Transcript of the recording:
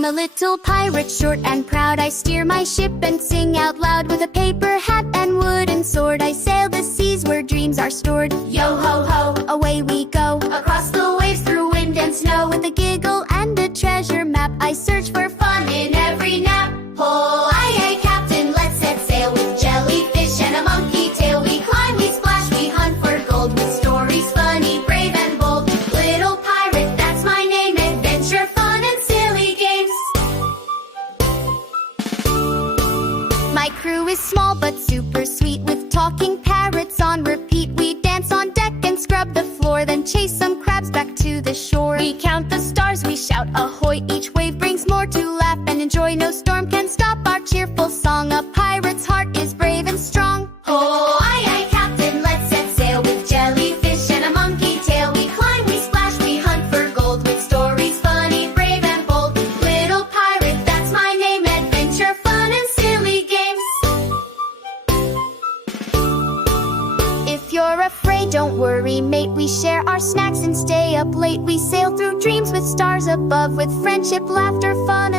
I'm a little pirate, short and proud. I steer my ship and sing out loud. With a paper hat and wooden sword, I sail the seas where dreams are stored. Yo ho ho, away we go, across the waves through wind and snow. With a giggle and a treasure map, I search for fun in every nap. Oh, aye aye captain, let's set sail. With jellyfish and a monkey tail, we climb, we splash, we hunt for gold. With stories funny, brave and bold. Little pirate, that's my name. Adventure, fun and silly games. My crew is small but super sweet, with talking parrots on repeat. We dance on deck and scrub the floor, then chase some crabs back to the shore. We count the stars, we shout ahoy. Each wave brings more to laugh and enjoy. No storm can stop our cheerful song. A pirate's heart is brave and strong. Oh, aye aye captain, let's set sail. With jellyfish and a monkey tail, we climb, we splash, we hunt for gold. With stories funny, brave and bold. Little pirate, that's my name. Adventure, fun and silly games. If you're afraid, don't worry mate, we share our snacks and stay up late. We sail through dreams with stars above, with friendship, laughter, fun